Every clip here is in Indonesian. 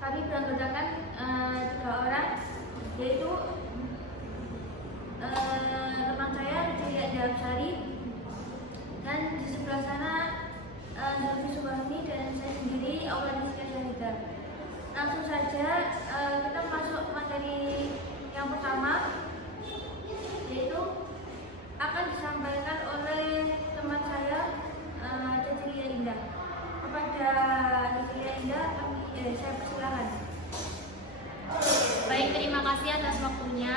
kami beranggotakan 3 orang, yaitu teman saya Ria Darsari, dan di sebelah sana Zulfi Subhani, dan saya sendiri Aulani Syahida. Langsung saja kita masuk materi yang pertama, yaitu akan disampaikan oleh teman saya Cecilia Indah. Kepada Cecilia Indah, saya persilakan. Baik, terima kasih atas waktunya.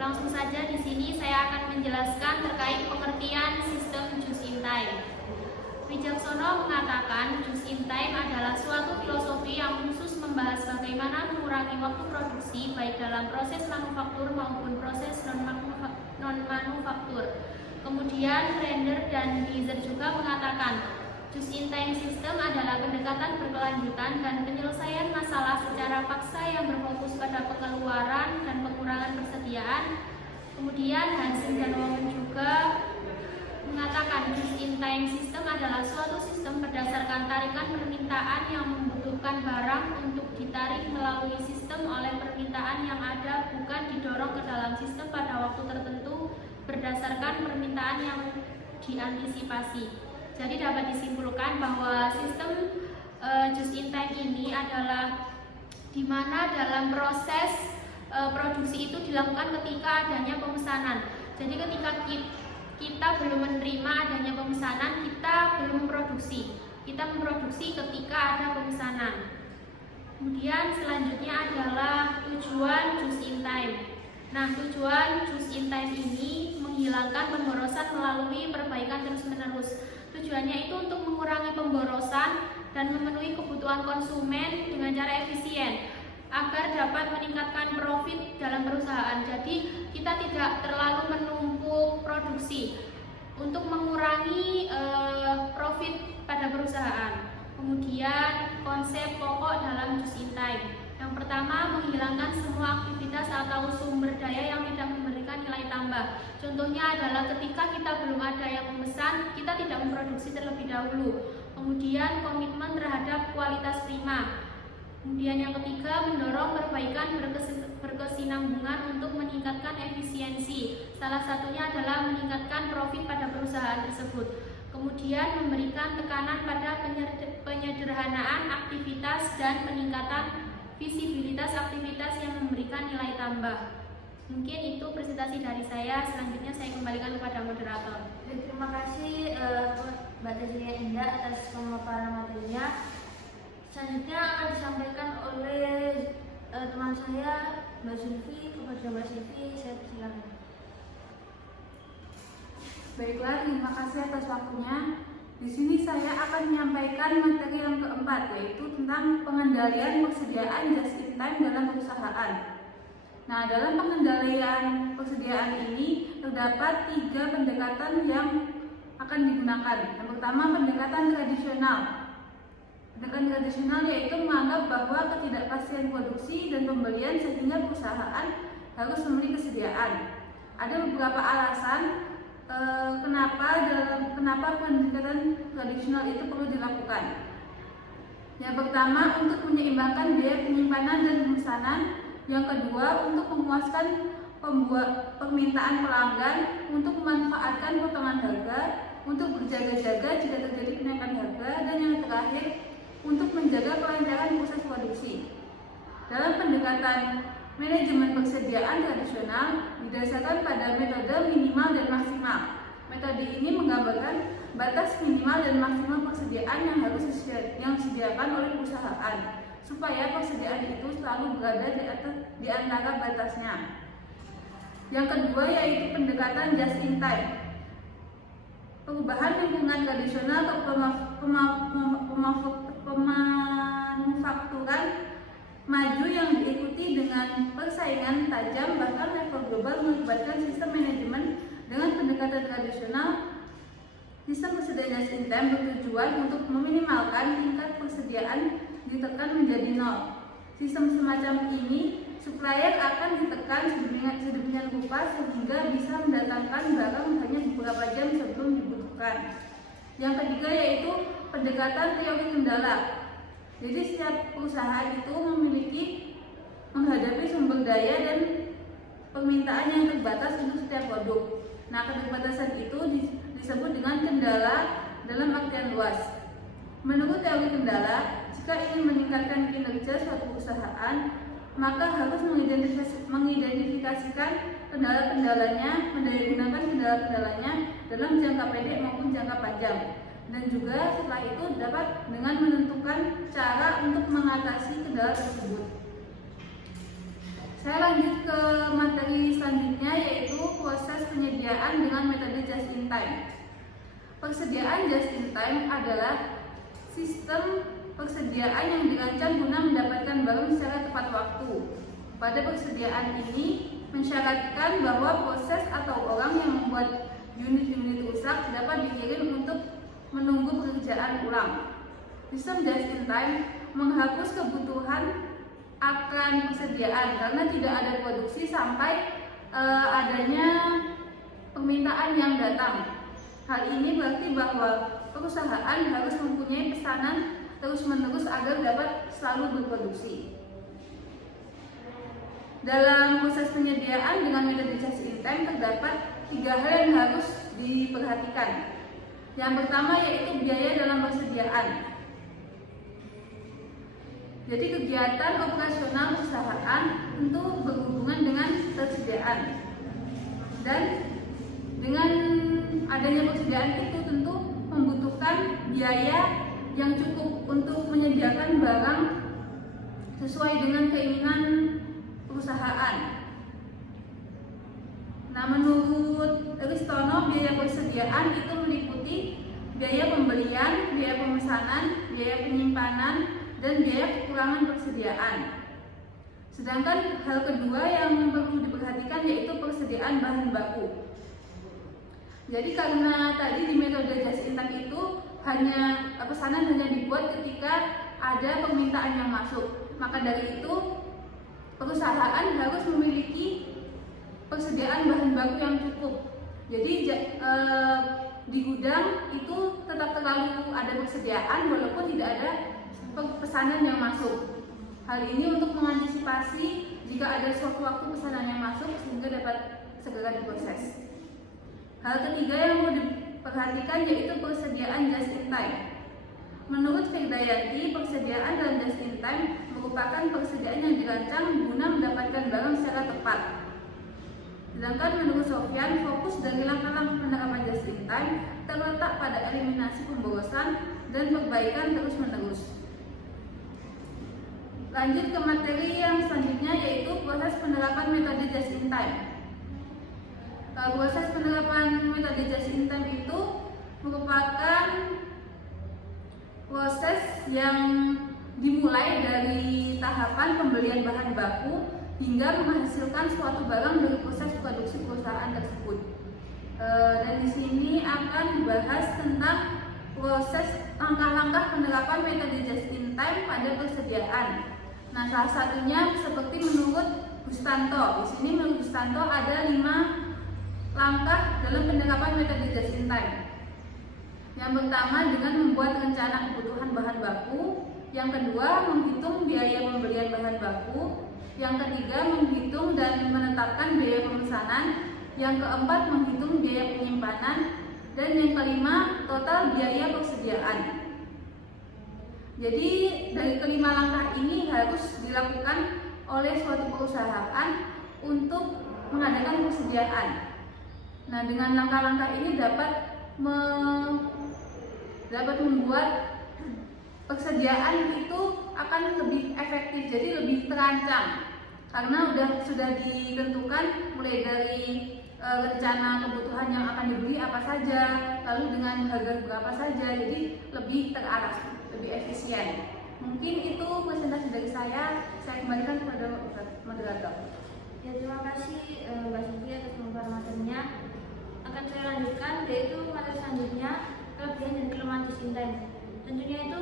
Langsung saja di sini saya akan menjelaskan terkait pengertian sistem just in time. Wicaksono mengatakan just in time adalah suatu filosofi yang khusus membahas bagaimana mengurangi waktu produksi baik dalam proses manufaktur maupun proses non-manufaktur. Kemudian Render dan Gizer juga mengatakan just in time system adalah pendekatan berkelanjutan dan penyelesaian masalah secara paksa yang berfokus pada pengeluaran dan pengurangan persediaan. Kemudian Hansen dan Women juga mengatakan just in time system adalah suatu sistem berdasarkan tarikan permintaan yang membutuhkan barang untuk ditarik melalui sistem oleh permintaan yang ada, bukan didorong ke dalam sistem pada waktu tertentu berdasarkan permintaan yang diantisipasi. Jadi dapat disimpulkan bahwa sistem just in time ini adalah di mana dalam proses produksi itu dilakukan ketika adanya pemesanan. Jadi ketika kita belum menerima adanya pemesanan, kita belum memproduksi. Kita memproduksi ketika ada pemesanan. Kemudian selanjutnya adalah tujuan just in time. Nah, tujuan just in time ini menghilangkan pemborosan melalui perbaikan terus-menerus. Tujuannya itu untuk mengurangi pemborosan dan memenuhi kebutuhan konsumen dengan cara efisien agar dapat meningkatkan profit dalam perusahaan. Jadi kita tidak terlalu menumpuk produksi untuk mengurangi profit pada perusahaan. Kemudian konsep pokok dalam just in time. Yang pertama, menghilangkan semua aktivitas atau sumber daya yang tidak memberikan nilai tambah. Contohnya adalah ketika kita belum ada yang memesan, kita tidak memproduksi terlebih dahulu. Kemudian komitmen terhadap kualitas prima. Kemudian yang ketiga, mendorong perbaikan berkesinambungan untuk meningkatkan efisiensi. Salah satunya adalah meningkatkan profit pada perusahaan tersebut. Kemudian memberikan tekanan pada penyederhanaan aktivitas dan peningkatan visibilitas aktivitas yang memberikan nilai tambah. Mungkin itu presentasi dari saya. Selanjutnya saya kembalikan kepada moderator. Terima kasih Mbak Cecilia Indah atas pemaparan materinya. Selanjutnya akan disampaikan oleh teman saya Mbak Zulfi. Kepada Mbak Zulfi, saya persilakan. Baiklah, terima kasih atas waktunya. Di sini saya akan menyampaikan materi yang keempat, yaitu tentang pengendalian persediaan just in time dalam perusahaan. Nah, dalam pengendalian persediaan ini terdapat 3 pendekatan yang akan digunakan. Yang pertama, pendekatan tradisional. Pendekatan tradisional yaitu menganggap bahwa ketidakpastian produksi dan pembelian sehingga perusahaan harus membeli kesediaan. Ada beberapa alasan kenapa pendekatan tradisional itu perlu dilakukan. Yang pertama, untuk menyeimbangkan biaya penyimpanan dan pemesanan. Yang kedua, untuk memuaskan permintaan pelanggan, untuk memanfaatkan potongan harga, untuk berjaga-jaga jika terjadi kenaikan harga, dan yang terakhir, untuk menjaga kelancaran proses produksi. Dalam pendekatan manajemen persediaan tradisional didasarkan pada metode minimal dan maksimal. Metode ini menggambarkan batas minimal dan maksimal persediaan yang harus disediakan oleh perusahaan supaya persediaan itu selalu berada di antara batasnya. Yang kedua yaitu pendekatan just in time. Perubahan lingkungan tradisional ke pemanufakturan maju yang diikuti dengan persaingan tajam bahkan level global melibatkan sistem manajemen dengan pendekatan tradisional. Sistem persediaan just in time bertujuan untuk meminimalkan tingkat persediaan ditekan menjadi nol. Sistem semacam ini supplier akan ditekan sedemikian rupa sehingga bisa mendatangkan barang hanya beberapa jam sebelum dibutuhkan. Yang ketiga yaitu pendekatan teori kendala. Jadi setiap perusahaan itu memiliki menghadapi sumber daya dan permintaan yang terbatas untuk setiap produk. Nah, keterbatasan itu disebut dengan kendala dalam artian luas. Menurut teori kendala, jika ingin meningkatkan kinerja suatu perusahaan, maka harus mengidentifikasikan kendala-kendalanya, mendaya-gunakan kendala-kendalanya dalam jangka pendek maupun jangka panjang. Dan juga setelah itu dapat dengan menentukan cara untuk mengatasi kendala tersebut. Saya lanjut ke materi selanjutnya, yaitu proses penyediaan dengan metode just in time. Persediaan just in time adalah sistem persediaan yang dirancang guna mendapatkan barang secara tepat waktu. Pada persediaan ini mensyaratkan bahwa proses atau orang yang membuat unit-unit rusak dapat dikirim untuk menunggu pekerjaan ulang. Sistem just in time menghapus kebutuhan akan persediaan karena tidak ada produksi sampai adanya permintaan yang datang. Hal ini berarti bahwa perusahaan harus mempunyai pesanan terus-menerus agar dapat selalu berproduksi. Dalam proses penyediaan dengan metode just in time terdapat 3 hal yang harus diperhatikan. Yang pertama yaitu biaya dalam persediaan. Jadi kegiatan operasional perusahaan tentu berhubungan dengan persediaan. Dan dengan adanya persediaan itu tentu membutuhkan biaya yang cukup untuk menyediakan barang sesuai dengan keinginan perusahaan. Nah, menurut Aristono, biaya persediaan itu meliputi biaya pembelian, biaya pemesanan, biaya penyimpanan, dan biaya kekurangan persediaan. Sedangkan hal kedua yang perlu diperhatikan yaitu persediaan bahan baku. Jadi karena tadi di metode just in time itu pesanan hanya dibuat ketika ada permintaan yang masuk. Maka dari itu perusahaan harus memiliki persediaan bahan baku yang cukup. Jadi di gudang itu tetap terlalu ada persediaan walaupun tidak ada pesanan yang masuk. Hal ini untuk mengantisipasi jika ada suatu waktu pesanan yang masuk sehingga dapat segera diproses. Hal ketiga yang perlu diperhatikan yaitu persediaan just in time. Menurut Firdayanti, persediaan dalam just in time merupakan persediaan yang dirancang guna mendapatkan barang secara tepat. Sedangkan menurut Sofyan, fokus dari langkah-langkah penerapan just in time terletak pada eliminasi pemborosan dan perbaikan terus-menerus. Lanjut ke materi yang selanjutnya yaitu proses penerapan metode just in time. Proses penerapan metode just in time itu merupakan proses yang dimulai dari tahapan pembelian bahan baku hingga menghasilkan suatu barang dari proses produksi perusahaan tersebut. Dan di sini akan dibahas tentang proses langkah-langkah penerapan metode just in time pada persediaan. Nah, salah satunya seperti menurut Gustanto. Di sini menurut Gustanto ada 5 langkah dalam penerapan metode just in time. Yang pertama dengan membuat rencana kebutuhan bahan baku. Yang kedua menghitung biaya pembelian bahan baku. Yang ketiga menghitung dan menetapkan biaya pemesanan. Yang keempat menghitung biaya penyimpanan. Dan yang kelima total biaya persediaan. Jadi dari kelima langkah ini harus dilakukan oleh suatu perusahaan untuk mengadakan persediaan. Nah, dengan langkah-langkah ini dapat membuat persediaan itu akan lebih efektif, jadi lebih terancang karena sudah ditentukan mulai dari rencana kebutuhan yang akan dibeli apa saja, lalu dengan harga berapa saja, jadi lebih terarah, lebih efisien. Mungkin itu presentasi dari saya kembalikan kepada moderator. Ya, terima kasih Mbak Sylvia atas pembukaan materinya. Akan saya lanjutkan yaitu materi selanjutnya, kelebihan dan kelemahan just in time. Tentunya itu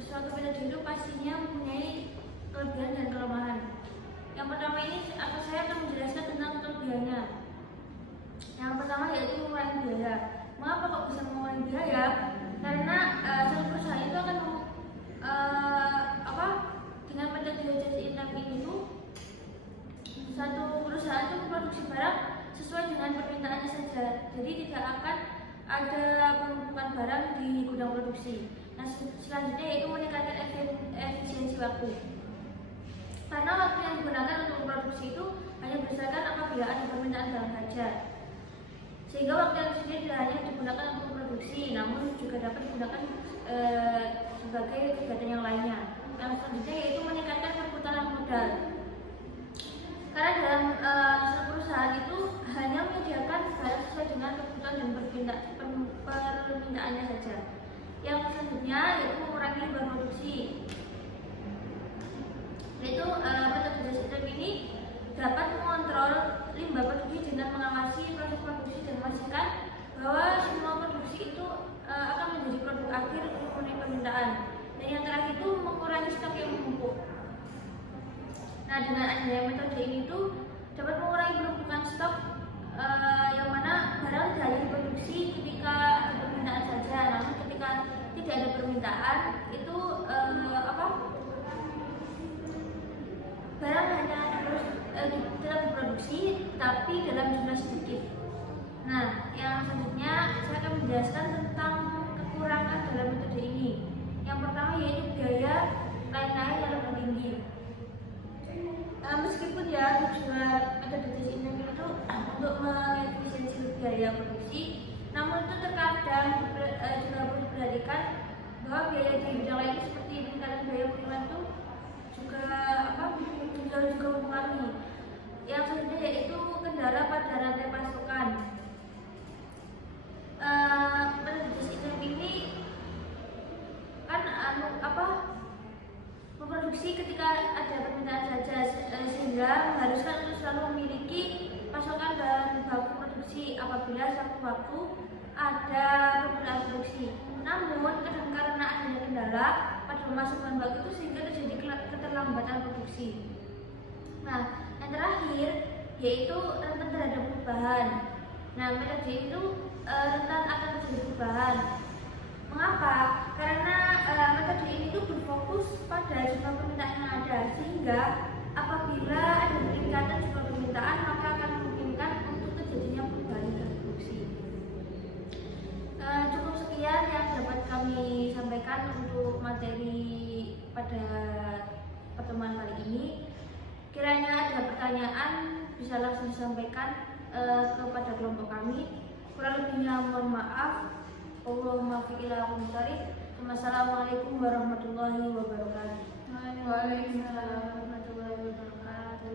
suatu metode itu pastinya mempunyai kelebihan dan kelemahan. Yang pertama ini saya akan menjelaskan tentang kelebihannya. Yang pertama yaitu mengurangi biaya. Mengapa kok bisa mengurangi biaya? Karena suatu perusahaan itu akan bidang produksi. Nah, selanjutnya yaitu meningkatkan efisiensi waktu. Karena waktu yang digunakan untuk memproduksi itu hanya berdasarkan apabila ada permintaan barang saja. Sehingga waktu yang sendiri tidak hanya digunakan untuk memproduksi, namun juga dapat digunakan sebagai kegiatan yang lainnya. Yang selanjutnya yaitu meningkatkan perputaran modal. Karena dalam satu perusahaan itu hanya menyediakan barang sesuai dengan kebutuhan dan permintaannya saja. Yang selanjutnya yaitu mengurangi limbah produksi. Yaitu metode sistem ini dapat mengontrol limbah produksi dengan mengawasi proses produksi dan memastikan bahwa semua produksi itu akan menjadi produk akhir memenuhi permintaan. Dan yang terakhir itu mengurangi stok yang menumpuk. Nah, dengan adanya metode ini tuh dapat mengurangi penumpukan stok yang mana barang tidak hanya diproduksi ketika ada permintaan saja, namun ketika tidak ada permintaan itu barang hanya tetap diproduksi tapi dalam jumlah sedikit. Nah, yang selanjutnya saya akan menjelaskan tentang kekurangan dalam metode ini. Yang pertama yaitu biaya lain-lain yang lebih tinggi. Meskipun ya tujuan metode sistem itu untuk mengefisiensi biaya produksi, namun itu terkadang juga perlu diperhatikan bahwa biaya di bidang lain seperti peningkatan biaya pengiriman itu juga mempengaruhi. Yang selanjutnya yaitu kendala pada rantai pasokan. Metode sistem ini kan memproduksi ketika ada permintaan saja, sehingga mengharuskan untuk selalu memiliki pasokan bahan baku produksi apabila suatu waktu ada penggunaan produksi. Namun kadang karena adanya kendala pada memasuk bahan baku itu sehingga terjadi keterlambatan produksi. Nah, yang terakhir yaitu rentan terhadap perubahan. Nah, metode itu rentan akan terjadi perubahan. Mengapa? Karena metode ini tuh berfokus pada jumlah permintaan yang ada, sehingga apabila ada peningkatan jumlah permintaan maka akan memungkinkan untuk terjadinya perubahan produksi. Cukup sekian yang dapat kami sampaikan untuk materi pada pertemuan kali ini. Kiranya ada pertanyaan bisa langsung disampaikan kepada kelompok kami. Kurang lebihnya mohon maaf. Allahumma fi ila aqwamtari. Wassalamualaikum warahmatullahi wabarakatuh. Waalaikumsalam warahmatullahi wabarakatuh.